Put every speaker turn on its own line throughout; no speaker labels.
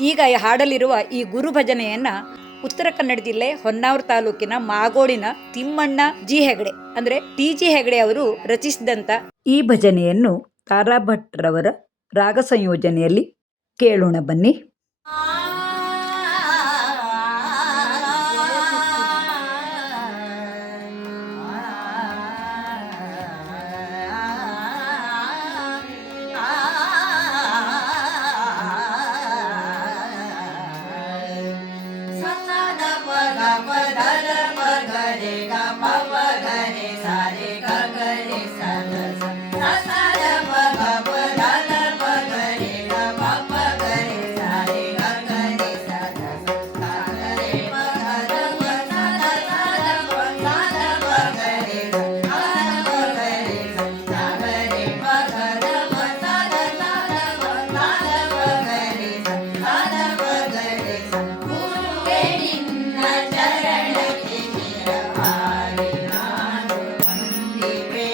ಈಗ ಹಾಡಲಿರುವ ಈ ಗುರು ಭಜನೆಯನ್ನ ಉತ್ತರ ಕನ್ನಡ ಜಿಲ್ಲೆ ಹೊನ್ನಾವರ ತಾಲೂಕಿನ ಮಾಗೋಡಿನ ತಿಮ್ಮಣ್ಣ ಜಿ ಹೆಗಡೆ, ಅಂದ್ರೆ ಟಿ ಜಿ ಹೆಗಡೆ ಅವರು ರಚಿಸಿದಂತ ಈ ಭಜನೆಯನ್ನು ತಾರಾ ಭಟ್ರವರ ರಾಗ ಸಂಯೋಜನೆಯಲ್ಲಿ ಕೇಳೋಣ ಬನ್ನಿ.
Amen.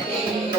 Mickey.